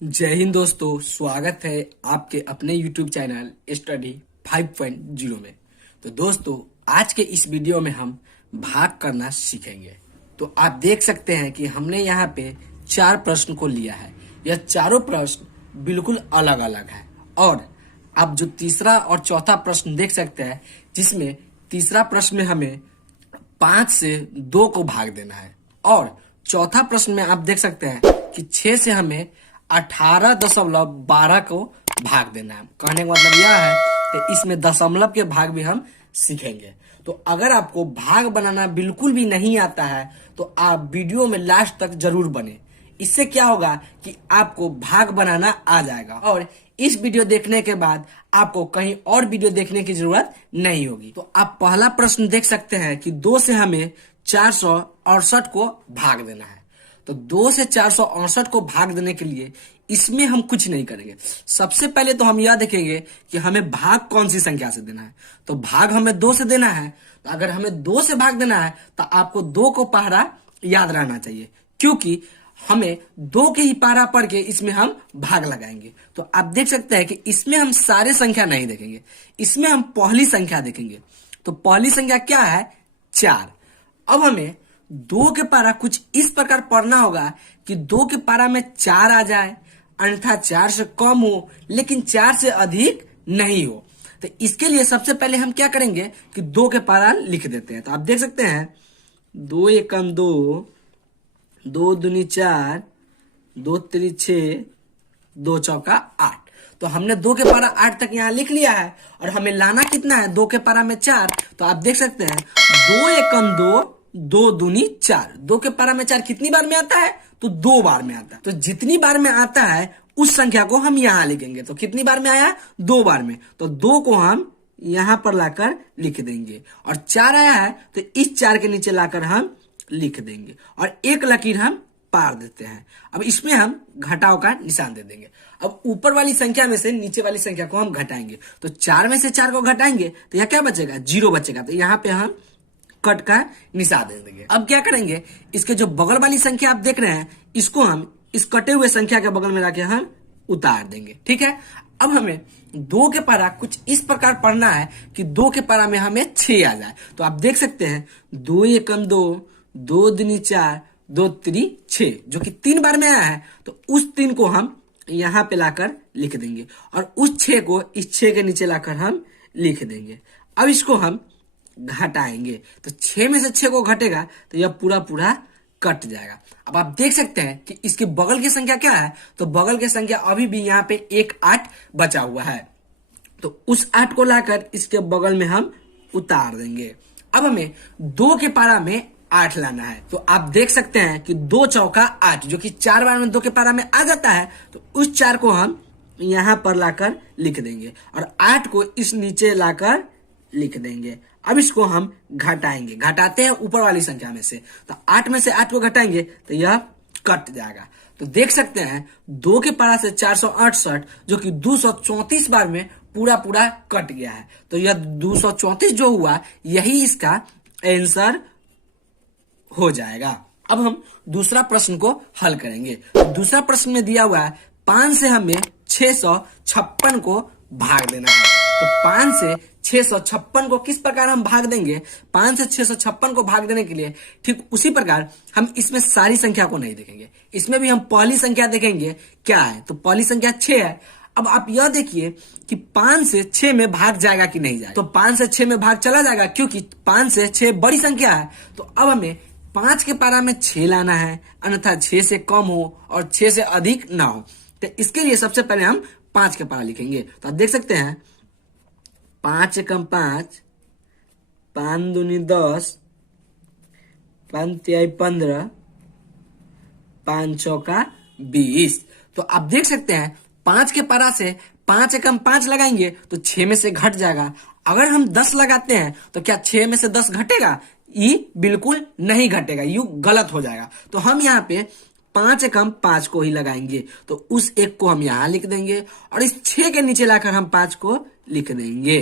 जय हिंद दोस्तों, स्वागत है आपके अपने YouTube चैनल स्टडी 5.0 में। तो दोस्तों, आज के इस वीडियो में हम भाग करना सीखेंगे। तो आप देख सकते हैं कि हमने यहाँ पे 4 प्रश्न को लिया है। यह चारों प्रश्न बिल्कुल अलग अलग है और आप जो तीसरा और चौथा प्रश्न देख सकते हैं, जिसमें तीसरा प्रश्न में हमें 5 से 2 को भाग देना है और चौथा प्रश्न में आप देख सकते हैं कि 6 से हमें 18.12 को भाग देना है। कहने का मतलब यह है कि इसमें दशमलव के भाग भी हम सीखेंगे। तो अगर आपको भाग बनाना बिल्कुल भी नहीं आता है तो आप वीडियो में लास्ट तक जरूर बने। इससे क्या होगा कि आपको भाग बनाना आ जाएगा और इस वीडियो देखने के बाद आपको कहीं और वीडियो देखने की जरूरत नहीं होगी। तो आप पहला प्रश्न देख सकते हैं कि 2 से हमें 468 को भाग देना है। तो 2 से 468 को भाग देने के लिए इसमें हम कुछ नहीं करेंगे। सबसे पहले तो हम यह देखेंगे कि हमें भाग कौन सी संख्या से देना है। तो भाग हमें 2 से देना है। तो अगर हमें 2 से भाग देना है तो आपको 2 को पहरा याद रहना चाहिए, क्योंकि हमें 2 के ही पहरा पढ़ के इसमें हम भाग लगाएंगे। तो आप देख सकते हैं कि इसमें हम सारे संख्या नहीं देखेंगे, इसमें हम पहली संख्या देखेंगे। तो पहली संख्या क्या है? 4। अब हमें 2 के पारा कुछ इस प्रकार पढ़ना होगा कि 2 के पारा में 4 आ जाए, अन्यथा 4 से कम हो लेकिन 4 से अधिक नहीं हो। तो इसके लिए सबसे पहले हम क्या करेंगे कि 2 के पारा लिख देते हैं। तो आप देख सकते हैं 2 एकम 2, 2 दूनी 4, 2 तिरी 6, 2 चौका 8। तो हमने 2 के पारा 8 तक यहाँ लिख लिया है और हमें लाना कितना है? 2 के पारा में 4। तो आप देख सकते हैं 2 एकम 2, 2 दूनी 4। 2 के पारा में 4 कितनी बार में आता है? तो 2 बार में आता है। तो जितनी बार में आता है उस संख्या को हम यहां लिखेंगे। तो कितनी बार में आया? 2 बार में। तो 2 को हम यहां पर लाकर लिख देंगे और 4 आया है तो इस 4 के नीचे लाकर हम लिख देंगे और एक लकीर हम पार देते हैं। अब इसमें हम घटाव का निशान दे देंगे। अब ऊपर वाली संख्या में से नीचे वाली संख्या को हम घटाएंगे। तो 4 में से 4 को घटाएंगे तो यह क्या बचेगा? 0 बचेगा। तो यहाँ पे हम कट का निशान दे देंगे। अब क्या करेंगे, इसके जो बगल वाली संख्या आप देख रहे हैं, इसको हम इस कटे हुए संख्या के बगल में रखे हम उतार देंगे। ठीक है। अब हमें 2 के पारा कुछ इस प्रकार पढ़ना है कि 2 के पारा में हमें 6 आ जाए। तो आप देख सकते हैं 2 एकम 2, 2 दूनी 4, 2 तिरी 6, जो कि 3 बार में आया है। तो उस 3 को हम यहां पे लाकर लिख देंगे और उस 6 को इस 6 के नीचे लाकर हम लिख देंगे। अब इसको हम घटाएंगे। तो 6 में से 6 को घटेगा तो यह पूरा पूरा कट जाएगा। अब आप देख सकते हैं कि इसके बगल की संख्या क्या है? तो बगल की संख्या अभी भी यहाँ पे एक 8 बचा हुआ है। तो उस 8 को लाकर इसके बगल में हम उतार देंगे। अब हमें 2 के पारा में 8 लाना है। तो आप देख सकते हैं कि 2 चौका 8, जो कि 4 बार में 2 के पारा में आ जाता है। तो उस 4 को हम यहां पर लाकर लिख देंगे और 8 को इस नीचे लाकर लिख देंगे। अब इसको हम घटाएंगे। घटाते हैं ऊपर वाली संख्या में से। तो 8 में से 8 को घटाएंगे तो यह कट जाएगा। तो देख सकते हैं 2 के पारा से 468, जो कि 234 बार में पूरा पूरा कट गया है। तो यह 234 जो हुआ, यही इसका आंसर हो जाएगा। अब हम दूसरा प्रश्न को हल करेंगे। तो दूसरा प्रश्न में दिया हुआ है 5 से हमें 656 को भाग देना है। तो 5 से 656 को किस प्रकार हम भाग देंगे? 5 से 656 को भाग देने के लिए ठीक उसी प्रकार हम इसमें सारी संख्या को नहीं देखेंगे। इसमें भी हम पहली संख्या देखेंगे क्या है। तो पहली संख्या 6 है। अब आप यह देखिए कि 5 से 6 में भाग जाएगा कि नहीं जाएगा। तो 5 से 6 में भाग चला जाएगा, क्योंकि 5 से 6 बड़ी संख्या है। तो अब हमें 5 के पारा में 6 लाना है, अन्यथा 6 से कम हो और 6 से अधिक ना हो। तो इसके लिए सबसे पहले हम 5 के पारा लिखेंगे। तो आप देख सकते हैं 5 एकम 5, 5 दूनी 10, 5 तिहाई 15, 5 चौका 20। तो आप देख सकते हैं 5 के पारा से 5 एकम 5 लगाएंगे तो 6 में से घट जाएगा। अगर हम 10 लगाते हैं तो क्या 6 में से 10 घटेगा? ये बिल्कुल नहीं घटेगा, यू गलत हो जाएगा। तो हम यहाँ पे 5 एकम 5 को ही लगाएंगे। तो उस 1 को हम यहां लिख देंगे और इस 6 के नीचे लाकर हम 5 को लिख देंगे।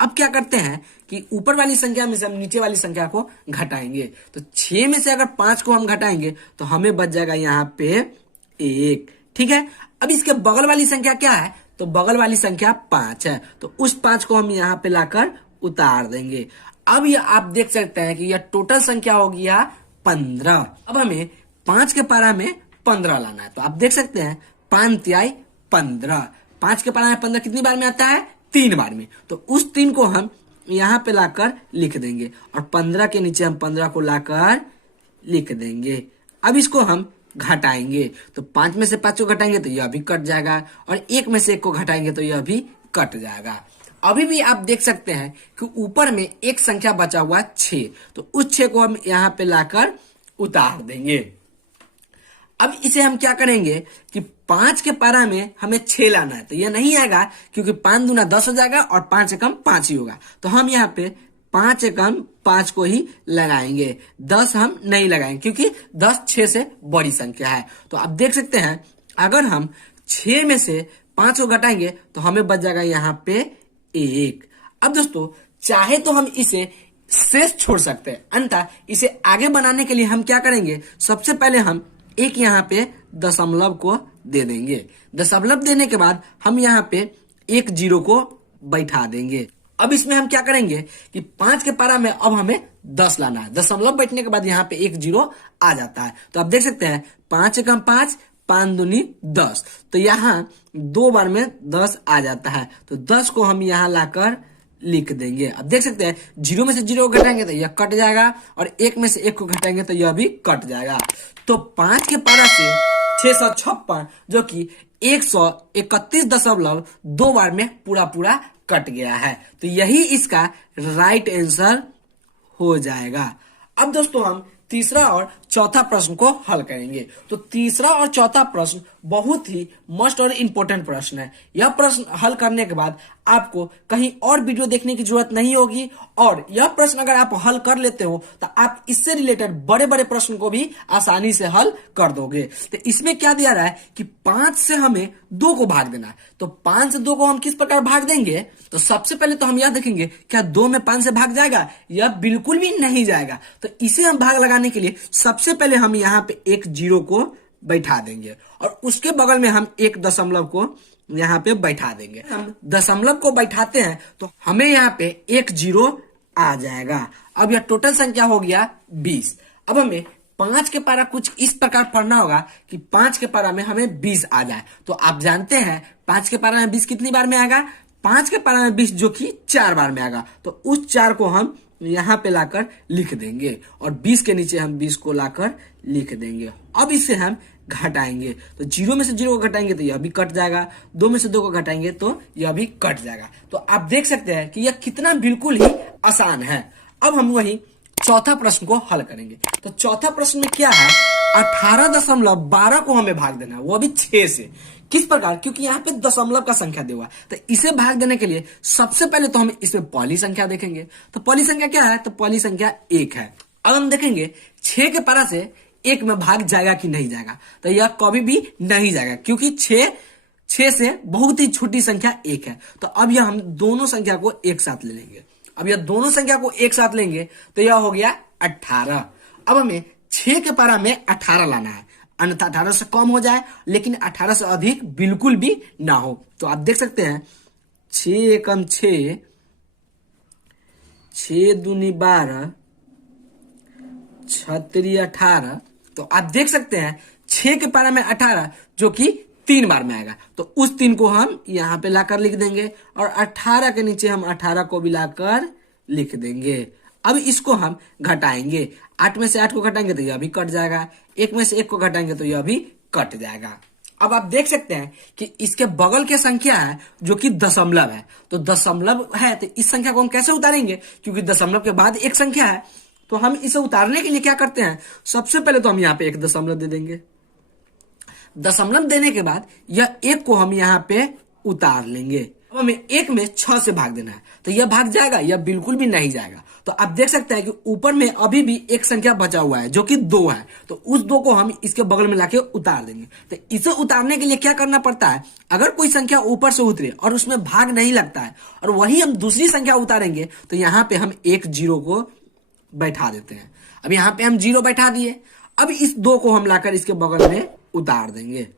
अब क्या करते हैं कि ऊपर वाली संख्या में से हम नीचे वाली संख्या को घटाएंगे। तो 6 में से अगर 5 को हम घटाएंगे तो हमें बच जाएगा यहाँ पे 1। ठीक है। अब इसके बगल वाली संख्या क्या है, तो बगल वाली संख्या 5 है, तो उस 5 को हम यहाँ पे लाकर उतार देंगे। अब ये आप देख सकते हैं कि यह टोटल संख्या हो गया 15। अब हमें 5 के पारा में 15 लाना है, तो आप देख सकते हैं 5 तिहाई 15। 5 के पारा में 15 कितनी बार में आता है, 3 बार में, तो उस 3 को हम यहाँ पे लाकर लिख देंगे और 15 के नीचे हम 15 को लाकर लिख देंगे। अब इसको हम घटाएंगे, तो 5 में से 5 को घटाएंगे तो यह भी कट जाएगा और 1 में से 1 को घटाएंगे तो यह भी कट जाएगा। अभी भी आप देख सकते हैं कि ऊपर में एक संख्या बचा हुआ 6, तो उस 6 को हम यहाँ पे लाकर उतार देंगे। अब इसे हम क्या करेंगे कि 5 के पारा में हमें 6 लाना है, तो यह नहीं आएगा क्योंकि 5 दूना 10 हो जाएगा और 5 एकम 5 ही होगा, तो हम यहाँ पे 5 एकम 5 को ही लगाएंगे, 10 हम नहीं लगाएंगे क्योंकि 10 6 से बड़ी संख्या है। तो आप देख सकते हैं अगर हम 6 में से 5 को घटाएंगे तो हमें बच जाएगा यहाँ पे 1। अब दोस्तों चाहे तो हम इसे शेष छोड़ सकते हैं, अन्यथा इसे आगे बनाने के लिए हम क्या करेंगे, सबसे पहले हम एक यहाँ पे दशमलव को दे देंगे। दशमलव देने के बाद हम यहाँ पे एक 0 को बैठा देंगे। अब इसमें हम क्या करेंगे कि 5 के पारा में अब हमें 10 लाना है, दशमलव बैठने के बाद यहाँ पे एक 0 आ जाता है, तो आप देख सकते हैं 5 एकम 5, 5 दूनी 10, तो यहाँ 2 बार में 10 आ जाता है, तो 10 को हम यहाँ लाकर लिख देंगे। अब देख सकते हैं 0 में से 0 को घटाएंगे तो यह कट जाएगा और 1 में से 1 को घटाएंगे तो यह भी कट जाएगा। तो 5 के पारा से 656 जो कि 131.2 बार में पूरा कट गया है, तो यही इसका राइट आंसर हो जाएगा। अब दोस्तों हम तीसरा और चौथा प्रश्न को हल करेंगे। तो तीसरा और चौथा प्रश्न बहुत ही मस्ट और इम्पोर्टेंट प्रश्न है। यह प्रश्न हल करने के बाद आपको कहीं और वीडियो देखने की जरूरत नहीं होगी और यह प्रश्न अगर आप हल कर लेते हो तो आप इससे रिलेटेड बड़े बड़े प्रश्न को भी आसानी से हल कर दोगे। तो इसमें क्या दिया रहा है कि 5 से हमें 2 को भाग देना है, तो 5 से 2 को हम किस प्रकार भाग देंगे, तो सबसे पहले तो हम यह देखेंगे क्या 2 में 5 से भाग जाएगा, यह बिल्कुल भी नहीं जाएगा। तो इसे हम भाग लगाने के लिए सबसे पहले हम यहाँ पे एक 0 को बैठा देंगे और उसके बगल में हम एक दशमलव को यहाँ पे बैठा देंगे। हम दशमलव को बैठाते हैं तो हमें यहाँ पे एक 0 आ जाएगा। अब यह टोटल संख्या हो गया 20। अब हमें 5 के पारा कुछ इस प्रकार पढ़ना होगा कि 5 के पारा में हमें 20 आ जाए। तो आप जानते हैं 5 के पारा में 20 कितनी बार में आएगा, 5 के पारा में 20 जो कि 4 बार में आएगा, तो उस 4 को हम यहाँ पे लाकर लिख देंगे और 20 के नीचे हम 20 को लाकर लिख देंगे। अब इसे हम घटाएंगे, तो 0 में से 0 को घटाएंगे तो यह भी कट जाएगा, 2 में से 2 को घटाएंगे तो यह भी कट जाएगा। तो आप देख सकते हैं कि यह कितना बिल्कुल ही आसान है। अब हम वही चौथा प्रश्न को हल करेंगे। तो चौथा प्रश्न में क्या है, 18.12 को हमें भाग देना है, वो भी 6 से। किस प्रकार, क्योंकि यहाँ पे दशमलव का संख्या दिया हुआ है, तो इसे भाग देने के लिए सबसे पहले तो हम इसमें पहली संख्या देखेंगे। तो पहली संख्या क्या है, तो पहली संख्या 1 है। अब हम देखेंगे 6 के पारा से 1 में भाग जाएगा कि नहीं जाएगा, तो यह कभी भी नहीं जाएगा क्योंकि 6 से बहुत ही छोटी संख्या 1 है। तो अब यह हम दोनों संख्या को एक साथ ले लेंगे। अब यह दोनों संख्या को एक साथ लेंगे तो यह हो गया 18। अब हमें 6 के पारा में 18 लाना है, अन्यथा 18 से कम हो जाए लेकिन 18 से अधिक बिल्कुल भी ना हो। तो आप देख सकते हैं 6 एकम 6, 6 दूनी 12, 6 तिरी 18। तो आप देख सकते हैं 6 के पारा में 18 जो कि 3 बार में आएगा, तो उस 3 को हम यहाँ पे लाकर लिख देंगे और 18 के नीचे हम 18 को भी लाकर लिख देंगे। अब इसको हम घटाएंगे, 8 में से 8 को घटाएंगे तो यह भी कट जाएगा, 1 में से 1 को घटाएंगे तो यह भी कट जाएगा। अब आप देख सकते हैं कि इसके बगल के संख्या है जो कि दशमलव है, तो दशमलव है तो इस संख्या को हम कैसे उतारेंगे, क्योंकि दशमलव के बाद एक संख्या है। तो हम इसे उतारने के लिए क्या करते हैं, सबसे पहले तो हम यहाँ पे एक दशमलव दे देंगे। दशमलव देने के बाद यह 1 को हम यहाँ पे उतार लेंगे। अब हमें 1 में 6 से भाग देना है, तो यह भाग जाएगा, यह बिल्कुल भी नहीं जाएगा। तो आप देख सकते हैं कि ऊपर में अभी भी एक संख्या बचा हुआ है जो कि 2 है, तो उस 2 को हम इसके बगल में लाके उतार देंगे। तो इसे उतारने के लिए क्या करना पड़ता है, अगर कोई संख्या ऊपर से उतरे और उसमें भाग नहीं लगता है और वही हम दूसरी संख्या उतारेंगे तो यहाँ पे हम एक 0 को बैठा देते हैं। अब यहाँ पे हम 0 बैठा दिए। अब इस 2 को हम लाकर इसके बगल में उतार देंगे।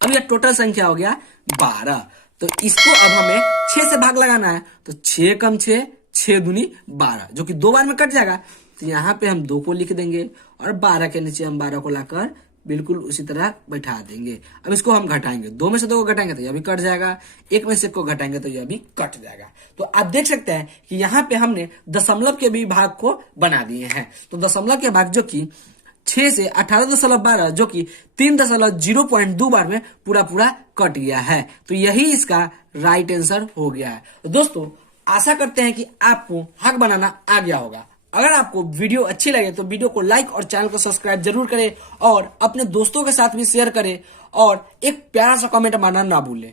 अब कुल ये टोटल संख्या हो गया 12। तो इसको अब हमें 6 से भाग लगाना है, तो 6 कम 6, 6 दूनी 12, जो कि 2 बार में कट जाएगा। तो यहाँ पे हम 2 को लिख देंगे और 12 के नीचे हम 12 को लाकर बिल्कुल उसी तरह बैठा देंगे। अब इसको हम घटाएंगे, 2 में से 2 को घटाएंगे तो यह भी कट जाएगा, 1 में से 1 को घटाएंगे तो यह भी कट जाएगा। तो आप देख सकते हैं कि यहाँ पे हमने दशमलव के भी भाग को बना दिए हैं। तो दशमलव के भाग जो कि 6 से 18.12 जो कि 3.02 बार में पूरा पूरा कट गया है। तो यही इसका राइट आंसर हो गया है। तो दोस्तों आशा करते हैं कि आपको भाग बनाना आ गया होगा। अगर आपको वीडियो अच्छी लगे तो वीडियो को लाइक और चैनल को सब्सक्राइब जरूर करें और अपने दोस्तों के साथ भी शेयर करें और एक प्यारा सा कमेंट मारना ना भूलें।